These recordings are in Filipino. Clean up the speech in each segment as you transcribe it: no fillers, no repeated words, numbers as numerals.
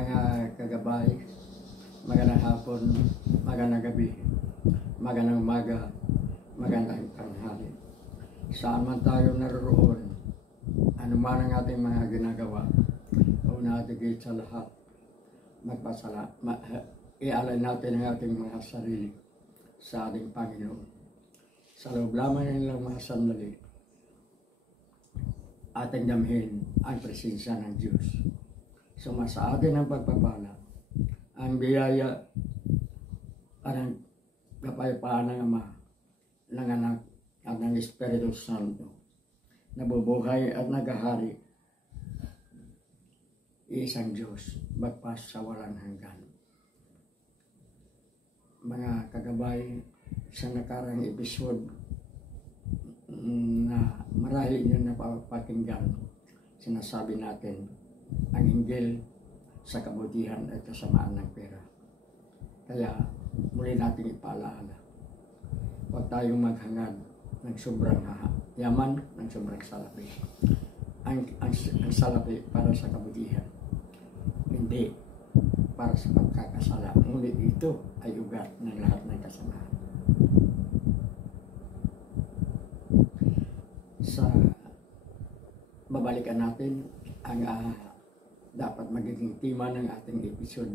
Mga kagabay, magandang hapon, magandang gabi, magandang umaga, magandang tanghali. Saan man tayo naroon, ano man ang ating mga ginagawa, una at higit sa lahat, ialay natin ang ating mga sarili sa ating Panginoon. Sa loob lamang ng ilang mga sandali, ating damhin ang presensya ng Diyos. Sumasa atin ang pagpapala, ang biyaya at ang kapayapaan ng Ama, ng Anak at ng Espiritu Santo, nabubuhay at nagahari, isang Diyos, magpas sa walang hanggan. Mga kagabay, sa nakarang episode na marahil nyo napapakinggan, sinasabi natin ang hinggil sa kabutihan at kasamaan ng pera. Kaya muli natin ipaalaala, huwag tayong maghangad ng sobrang yaman, ng sobrang salapi. Ang salapi para sa kabutihan, hindi para sa pagkakasala. Ngunit ito ay ugat ng lahat ng kasamaan. Sa babalikan natin ang dapat magiging tema ng ating episode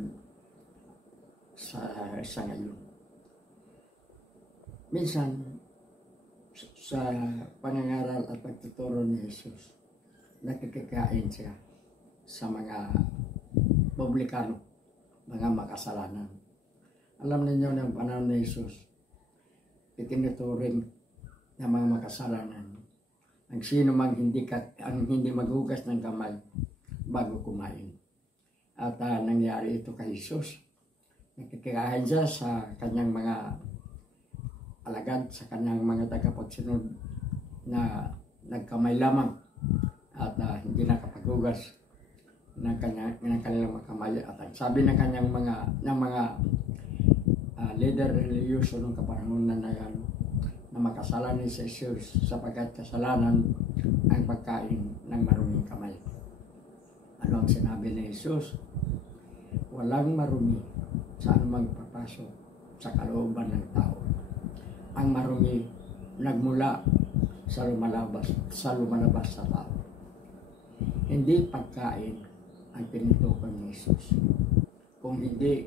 sa ngayon. Minsan, sa pangangaral at pagtuturo ni Jesus, nakikikain siya sa mga publikano, mga makasalanan. Alam ninyo ng panahon ni Jesus, itinuturing ng mga makasalanan ang sino mang hindi maghugas ng kamay bago kumain. At nangyari ito kay Jesus. Nakikikain siya sa kanyang mga alagad, sa kanyang mga tagapagsunod na nagkamay lamang at hindi nakapaghugas ng kanilang mga kamay. At ang sabi ng kanyang mga leader religyoso ng kapanahon na makasalanan ni Jesus, sapagkat kasalanan ang pagkain ng maruming kamay. Ano ang sinabi ni Jesus? Walang marumi sa anumang papasok sa kalooban ng tao. Ang marumi nagmula sa lumalabas sa tao. Hindi pagkain ang tinutukoy ni Jesus, kung hindi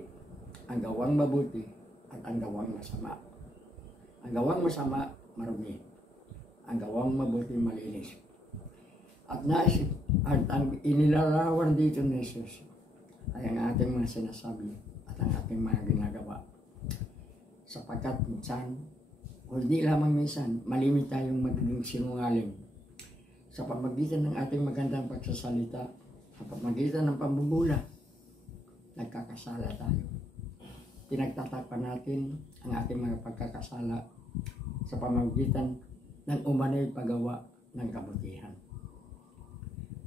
ang gawang mabuti at ang gawang masama. Ang gawang masama, marumi. Ang gawang mabuti, malinis. At ang inilarawan dito ni Jesus ay ang ating mga sinasabi at ang ating mga ginagawa. Sapagkat minsan, o hindi lamang minsan, malimit tayong magiging sinungaling sa pamagitan ng ating magandang pagsasalita, sa pamagitan ng pambubula, nagkakasala tayo. Pinagtatakpan natin ang ating mga pagkakasala sa pamamagitan ng umano'y paggawa ng kabutihan.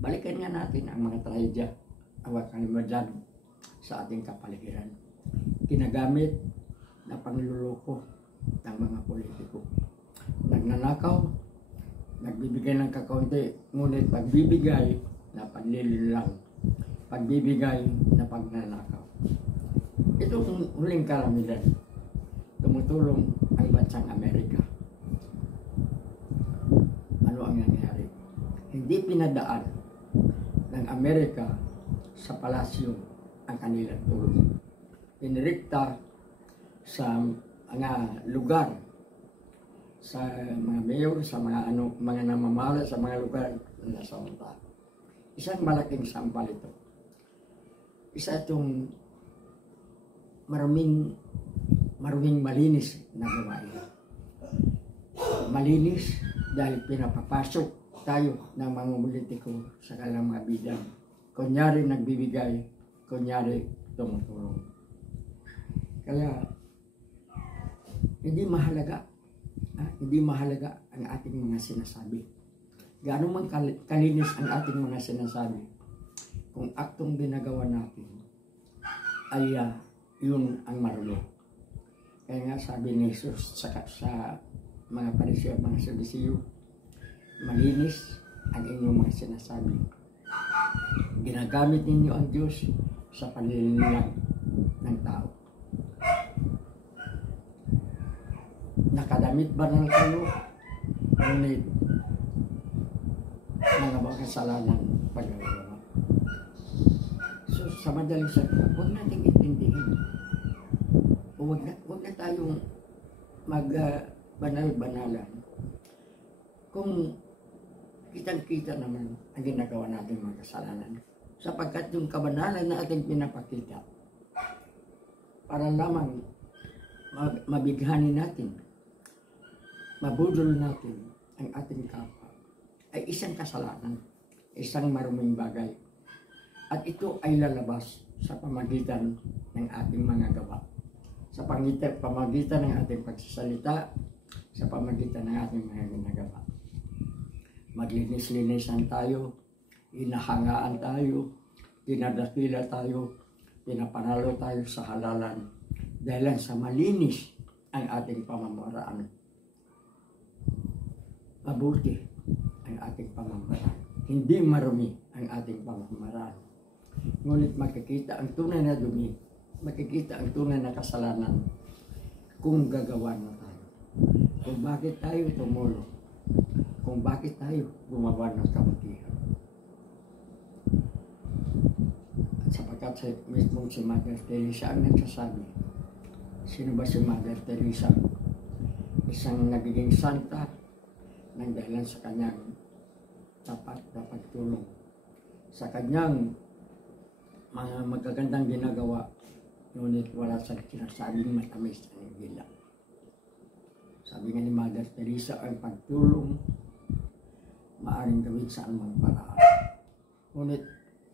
Balikan nga natin ang mga trahedya ang kalimbadan sa ating kapaligiran. Kinagamit na pangluloko ng mga politiko. Nagnanakaw, nagbibigay ng kakaunti, ngunit pagbibigay na panlililang, pagbibigay na pagnanakaw. Ito ang huling kalamidan. Tumutulong ang bansang Amerika. Ano ang nangyari? Hindi pinadaan ng Amerika sa palasyo ang kanilang tulong. Pinirikta sa mga lugar, sa mga mayor, sa mga namamahala sa mga lugar na nasa unta. Isang malaking sampal ito. Isa itong maruming malinis na gawain. Malinis dahil pinapapasok tayo ng mga politiko sa kanilang mga bidang. Kunyari nagbibigay, kunyari tumutulong. Kaya hindi mahalaga ang ating mga sinasabi. Gaano man kalinis ang ating mga sinasabi, kung aktong ginagawa natin ay yun ang marumi. Kaya nga sabi ni Jesus sa mga Pariseo at mga Saduceo, malinis ang inyong mga sinasabi. Ginagamit ninyo ang Diyos sa panlililang ng tao. Nakadamit banal kayo, ngunit mga makasalanan paggawa. So, sa madaling salita, huwag natin intindihin. Huwag na tayong banal-banalan. Kung kitang-kita naman ang ginagawa natin mga kasalanan, sapagkat yung kabanalan na ating pinapakita, para lamang mabighani natin, mabudol natin ang ating kapwa, ay isang kasalanan, isang maruming bagay. At ito ay lalabas sa pamagitan ng ating mga gawa, sa pamagitan ng ating pagsasalita, sa pamagitan ng ating mga ginagawa. Maglinis-linisan tayo, inahangaan tayo, dinadakila tayo, pinapanalo tayo sa halalan, dahil sa malinis ang ating pamamaraan. Mabuti ang ating pamamaraan. Hindi marumi ang ating pamamaraan. Ngunit makikita ang tunay na dumi, makikita ang tunay na kasalanan kung gagawa na tayo. Kung bakit tayo tumulong, kung bakit tayo gumawa ng kabutihan. At sapagkat mismong si Mother Teresa ang nagsasabi, sino ba si Mother Teresa? Isang nagiging santa nang dahilan sa kanyang tapat na pagtulong, sa kanyang mga magagandang ginagawa, ngunit wala sa sinasabing matamis ang gila. Sabi nga ni Mother Teresa, ang pagtulong maaring gawin sa anumang paraan. Ngunit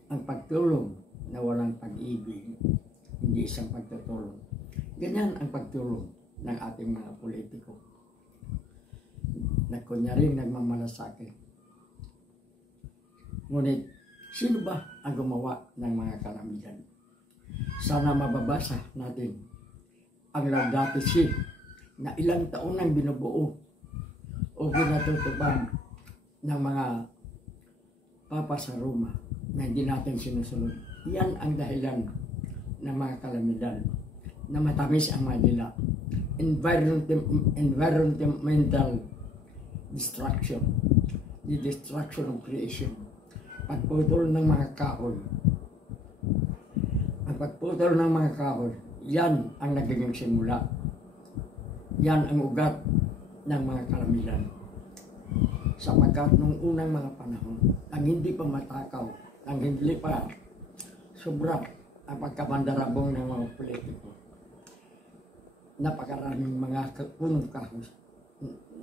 ang pagtulong na walang pag-ibig, hindi isang pagtutulong. Ganyan ang pagtulong ng ating mga politiko, na kunyaring nagmamalasakit. Ngunit, sino ba ang gumawa ng mga kalamitan? Sana mababasa natin ang Laudato Si na ilang taon nang binubuo o pinatutupad ng mga papa sa Roma na hindi natin sinusunod. Yan ang dahilan ng mga kalamidad na matamis ang madila. Environmental destruction, the destruction of creation, pagputol ng mga kahoy. Ang pagputol ng mga kahoy, yan ang nagiging simula. Yan ang ugat ng mga kalamitan. Sapagkat nung unang mga panahon, ang hindi pa matakaw, ang hindi pa sobra ang pagkamandarabong ng mga politiko, napakaraming mga punong kahoy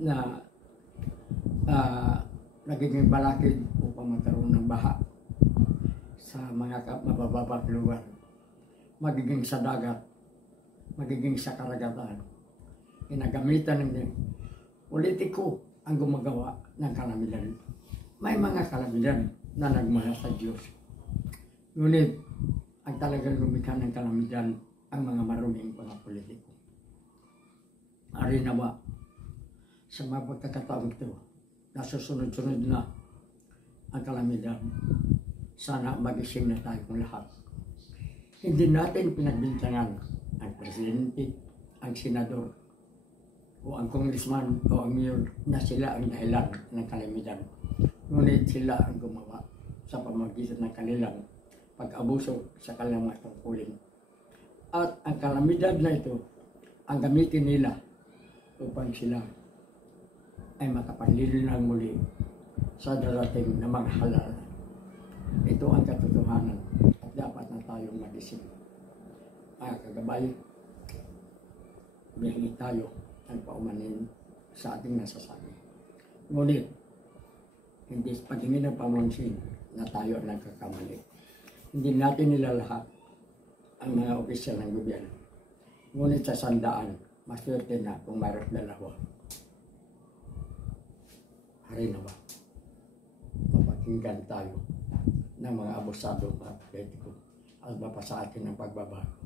na nagiging balakid upang magkaroon ng baha sa mga mabababang lugar, magiging sa dagat, magiging sa karagatan. Ginagamitan ng politiko ang gumagawa ng kalamidad. May mga kalamidad na nagmula sa Diyos. Ngunit ang talagang lumikha ng kalamidad ang mga maruming mga politiko. Ari na ba sa mga pagkakataong ito, nasusunod-sunod na ang kalamidad? Sana magising na tayong lahat. Hindi natin pinagbintangan ang presidente, ang senador, o ang congressman o ang mayor na sila ang dahilan ng kalamidad. Ngunit sila ang gumawa sa pamagitan ng kanilang pag-abuso sa kanilang mga tungkulin. At ang kalamidad na ito, ang gamitin nila upang sila ay makapanlilinang muli sa darating na mga halal. Ito ang katotohanan at dapat na tayong magising. Mga kagabay, bihingi tayo ang paumanin sa ating nasasabi. Ngunit, hindi pagingin ng pamansin na tayo ang nagkakamali. Hindi natin nilalahat ang mga opisyal ng gobyerno. Ngunit sa sandaan, maswerte na kung mayroong dalawa. Hari na ba? Mapakinggan tayo ng mga abusado, mga politiko at mapasa atin ng pagbabago.